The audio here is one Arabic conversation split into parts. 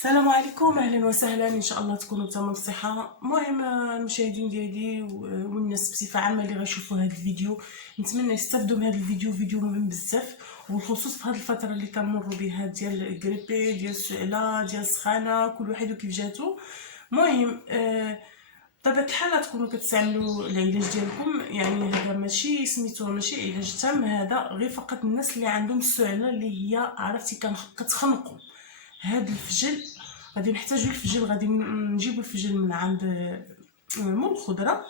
السلام عليكم، اهلا وسهلا. ان شاء الله تكونوا تمام الصحه. المهم المشاهدين ديالي والناس بصفه عامه اللي غيشوفوا هذا الفيديو، نتمنى يستافدوا من هذا الفيديو. فيديو مهم بزاف، وبالخصوص في هذه الفتره اللي كنمروا بها ديال الكريبي، ديال السعله، ديال السخانه، كل واحد وكيف جاتو. المهم بطبيعه الحال تكونوا كتستعملوا العلاج ديالكم. يعني هذا ماشي سميتو، ماشي علاج تام، هذا غير فقط الناس اللي عندهم السعله اللي هي عرفتي كتخنقوا. هاد الفجل غادي نحتاجو الفجل، غادي نجيبو الفجل من عند مول الخضره.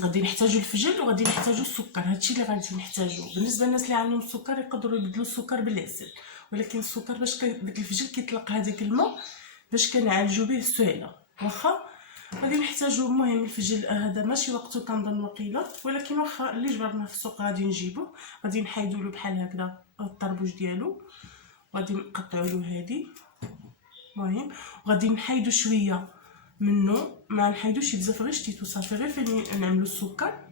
غادي نحتاجو الفجل وغادي نحتاجو السكر. هادشي اللي غادي نحتاجو. بالنسبه للناس اللي عندهم السكر يقدروا يبدلوا السكر بالعسل، ولكن السكر باش داك الفجل كيطلق هذاك الماء باش كنعالجو به السعله. واخا غادي نحتاجو المهم الفجل هذا ماشي وقته كنظن وقيله، ولكن واخا اللي جبرناه في السوق غادي نجيبو. غادي نحيدو له بحال هكذا الطربوش ديالو، غادي نقطعوا له هذه. المهم وغادي نحيدو شويه منه، ما نحيدوش بزاف، غير شتيتو صافي، غير فين نعملو السكر.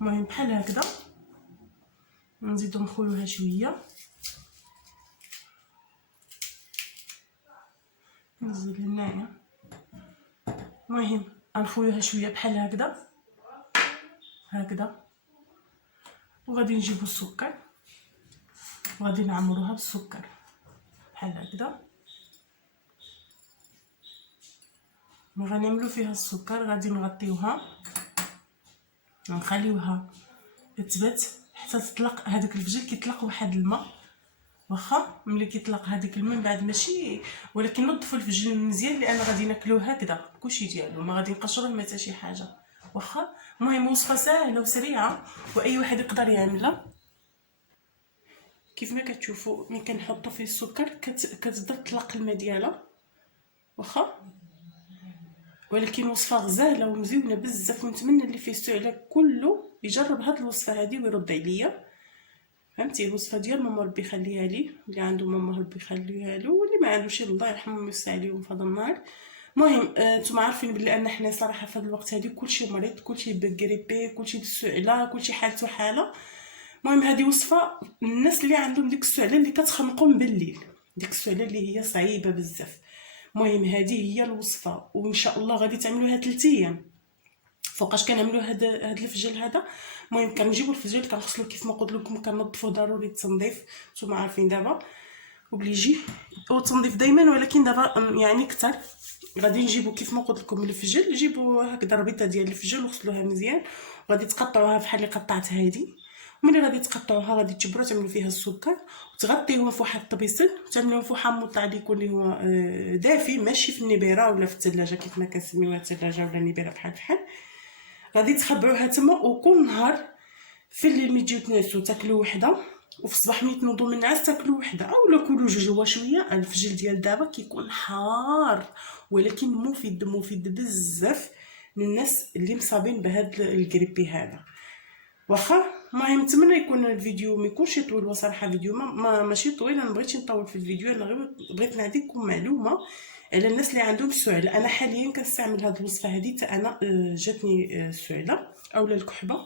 المهم بحال هكذا نزيدو نخويوها شويه، نزيد هنايا. المهم غنخويوها شويه بحال هكذا وغادي نجيبو السكر وغادي نعمروها بالسكر بحال هكذا. ملي غنعملو فيها السكر غادي نغطيوها، نخليوها تثبت حتى تطلق هذاك الفجل. كيطلق واحد الماء، واخا ملي كيطلق هذاك الماء من بعد ماشي، ولكن نظفوا الفجل مزيان لان غادي ناكلوه هكذا كلشي ديالو، ما غادي نقشروه ما حتى شي حاجه. واخا المهم وصفه سهله وسريعه واي واحد يقدر يعملها. كيف ما كتشوفوا ملي كنحطوا فيه السكر كتبدا تطلق الماء ديالها. واخا ولكن وصفه غزاله ومزيونه بزاف، ونتمنى اللي فيه السعله كله يجرب هاد الوصفه هذه ويرد عليا. فهمتي الوصفه ديال ماما ربي يخليها لي، اللي عنده ماما ربي يخليها له، واللي ما عندوش الله يرحمهم ويوسع عليهم في هذا النهار. المهم نتوما عارفين بلي ان حنا صراحه في هذا الوقت هذه كلشي مريض، كلشي بالغريبي، كلشي بالسعله، كلشي حالته حاله. المهم هذه وصفه الناس اللي عندهم ديك السعله اللي كتخنقهم بالليل، ديك السعله اللي هي صعيبه بزاف. المهم هذه هي الوصفه، وان شاء الله غادي تعملوها 3 ايام. فوقاش كنعملوا هذا الفجل هذا. المهم كنجيبوا الفجل كنغسلوه كيف ما قلت لكم، كنظفوه ضروري التنظيف، نتوما عارفين دابا وبليجي والتنظيف دائما، ولكن دابا يعني كثر. غادي نجيبوا كيف ما قلت لكم الفجل، نجيبوا هكذا ربيطه ديال الفجل وغسلوها مزيان، وغادي تقطعوها بحال اللي قطعت هذه. وملي غادي تقطعوها غادي تجبروا تعملوا فيها السكر وتغطيوها في واحد الطبيسل وتعملوها في حامض اللي يكون اللي هو دافي، ماشي في النبيره ولا في الثلاجه كيف ما كنسميوها الثلاجه ولا النبيره بحال. غادي تخبعوها تما، وكل نهار في الليل ملي تجيو تنعسو تاكلوا وحده، وفي الصباح ملي تنوضوا من النعاس تاكلوا وحده، اولا كلوا جوج. هو شويه الفجل ديال دابا كيكون حار، ولكن مفيد بزاف للناس اللي مصابين بهذا الكريبي هذا. واخا المهم نتمنى يكون الفيديو ما يكونش طويل. وصراحه فيديو ماشي طويل، انا مبغيتش نطول في الفيديو، انا غير بغيت نعطيكم معلومه على الناس اللي عندهم السعله. انا حاليا كنستعمل هذه الوصفه هذه حتى انا جاتني السعله اولا الكحبه.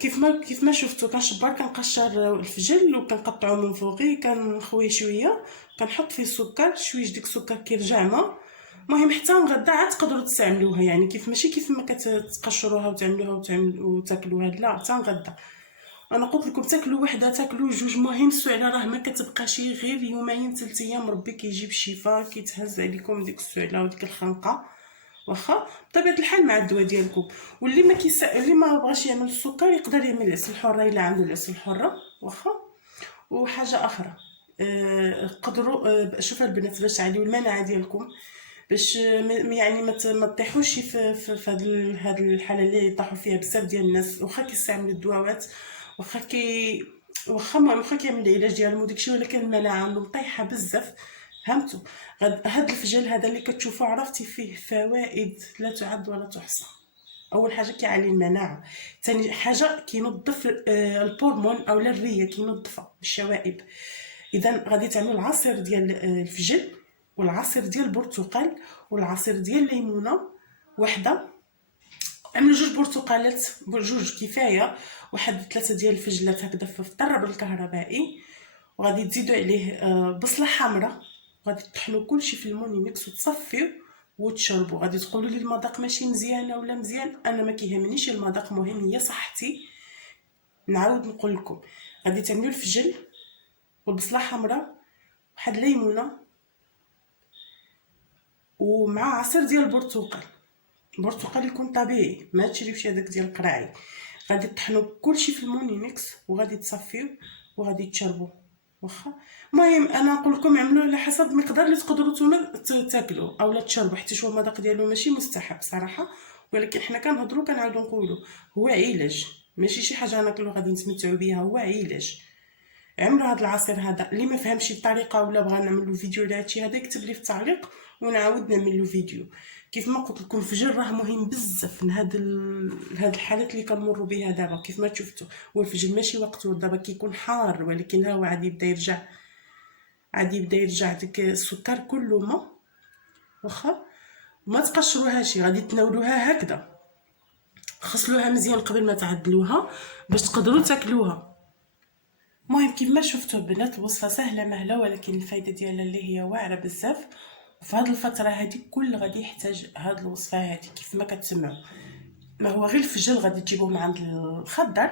كيف ما شفتوا كنشبر، كنقشر الفجل وكنقطعو من فوقي، كنخويه شويه، كنحط فيه السكر شويه، ديك السكر كيرجع ما. المهم حتى نغدا عاد تقدروا تستعملوها، يعني ماشي كيف ما كتقشروها وتعملوها وتاكلوها، لا حتى نغدا. انا قلت لكم تاكلوا وحده تاكلوا جوج. مهم السعله راه ما كتبقاش غير يومين 3 ايام، ربي كيجيب الشفاء، كيتهز عليكم ديك السعله وديك الخنقه. واخا بطبيعه الحال مع الدواء ديالكم. واللي ما اللي ما بغاش يعمل السكر يقدر يعمل العسل الحره الا عنده العسل الحره. واخا وحاجه اخرى قدروا شوفوا البنات باش تعليو المناعه ديالكم، باش يعني ما تطيحوش في هذه الحاله اللي طاحوا فيها بزاف ديال الناس. واخا كيستعملوا الدواوات، واخا كيعمل العلاج ديالهم وداكشي، ولكن المناعه عندهم طايحه بزاف. فهمتوا؟ هاد الفجل هذا اللي كتشوفوا عرفتي فيه فوائد لا تعد ولا تحصى. اول حاجه كيعلي المناعه، ثاني حاجه كينظف البورمون اولا الريه، كينظفها بالشوائب. اذا غادي تعملوا العصير ديال الفجل والعصير ديال البرتقال والعصير ديال الليمونه وحده. عملوا جوج برتقالات، جوج كفايه، واحد 3 ديال الفجلات هكذا في الطرب الكهربائي، وغادي تزيدوا عليه بصله حمراء، غادي تطحنوا كلشي في الموني ميكس وتصفيو وتشربوا. غادي تقولوا لي المذاق ماشي مزيانه ولا مزيان، انا ما كيهمنيش المذاق، مهم هي صحتي. نعاود نقول لكم، غادي تعملوا الفجل والبصله حمراء، واحد الليمونه، ومع عصير ديال البرتقال. البرتقال يكون طبيعي، ما تشريوش هذاك ديال القراعي. غادي تطحنوا كلشي في الموني ميكس وغادي تصفيو وغادي تشربوا. واخا المهم انا نقول لكم اعملوه على حسب المقدار اللي تقدروا نتوما تاكلوا اولا تشربوا، حيت هو المذاق ديالو ماشي مستحب صراحه، ولكن حنا كنهضروا كنعاودوا نقولوا هو علاج، ماشي شي حاجه ناكلو غادي نتمتعوا بها، هو علاج. عملوا هذا العصير هذا. اللي ما فهمش الطريقه ولا بغى نعمل له فيديو لهادشي هذا يكتب لي في التعليق ونعاود نعمل له فيديو. كيف ما قلت لكم الفجل راه مهم بزاف من هاد الحالات اللي كنمروا بها دابا. كيف ما شفتوا هو الفجل ماشي وقته دابا كيكون حار، ولكن ها هو عاد يبدا يرجع داك السكر كله ما. واخا ما تقشروهاش، غادي تناولوها هكذا، غسلوها مزيان قبل ما تعدلوها باش تقدروا تاكلوها. المهم كيف ما شفتوا البنات الوصفه سهله مهله، ولكن الفايده ديالها اللي هي واعره بزاف. وفي هذه الفتره هذه كل غادي يحتاج هذه الوصفه هذه كيف ما كتسمعوا. ما هو غير الفجل غادي تجيبوه من عند الخضر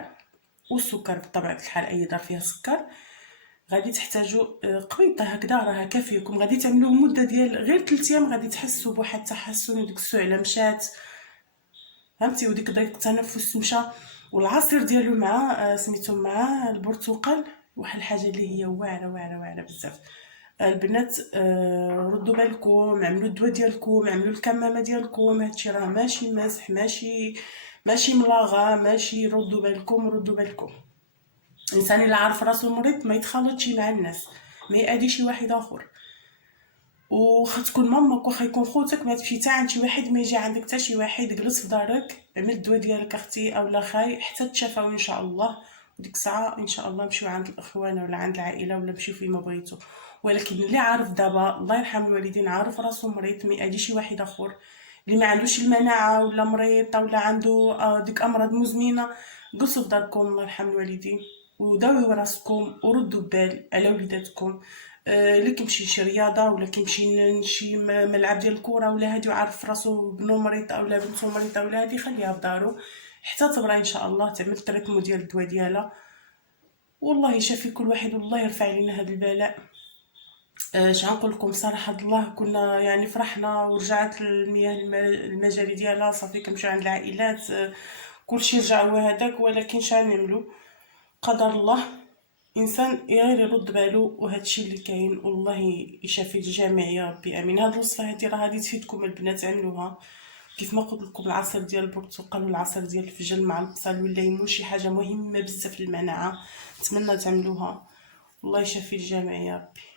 والسكر بطبيعه الحال، اي دار فيها سكر. غادي تحتاجوا قبيطه هكذا راها كافيكم. غادي تعملوه مده ديال غير 3 ايام، غادي تحسوا بواحد التحسن وديك السعله مشات، فهمتي، وديك ضيق التنفس مشى. والعصير ديالو مع سميتو مع البرتقال واحد الحاجه اللي هي واعره واعره واعره بزاف. البنات ردوا بالكم، عملوا الدواء ديالكم، عملوا الكمامه ديالكم، هادشي راه ماشي مسح، ماشي ملاغه، ماشي. ردوا بالكم ردوا بالكم. الانسان اللي عارف راسو مريض ما يتخالطش مع الناس، ما يأذيش واحد اخر. وخا تكون ماماك واخا يكون خوتك، ما تمشي حتى عند شي واحد، ما يجي عندك حتى شي واحد. جلس في دارك، عمل الدواء ديالك اختي اولا خاي حتى تشافاو ان شاء الله. وديك الساعه ان شاء الله نمشيو عند الاخوان ولا عند العائله ولا نمشيو فيما بغيتو. ولكن اللي عارف دابا الله يرحم الوالدين عارف راسو مريض، ما يأذي شي واحد اخر. اللي ما عندوش المناعه ولا مريض ولا عنده ديك امراض مزمنه، جلسوا في داركم الله يرحم الوالدين، وداويو راسكم وردوا بال على وليداتكم. اللي كيمشي شي رياضه ولا كيمشي شي ملعب ديال الكره ولا هادي وعارف راسو بنو مريض اولا بنتو مريضه ولا هادي، خليها في دارو حتى تبرا ان شاء الله، تعمل التريتمون ديال الدواء ديالها. والله يشافي كل واحد والله يرفع علينا هذا البلاء. اش غنقول لكم صراحه الله، كنا يعني فرحنا ورجعت المياه المجاري ديالها صافي كنمشيو عند العائلات، كلشي رجع هو هذاك. ولكن شنعملو، قدر الله، انسان غير يرد بالو وهادشي اللي كاين. والله يشافي الجميع يا ربي امين. هاد الوصفه هادي راه غادي تفيدكم البنات، عملوها. كيف ما قلت لكم العصير ديال البرتقال والعصير ديال الفجل مع البصل والليمون شي حاجه مهمه بزاف للمناعه، نتمنى تعملوها. والله يشافي الجميع يا ربي.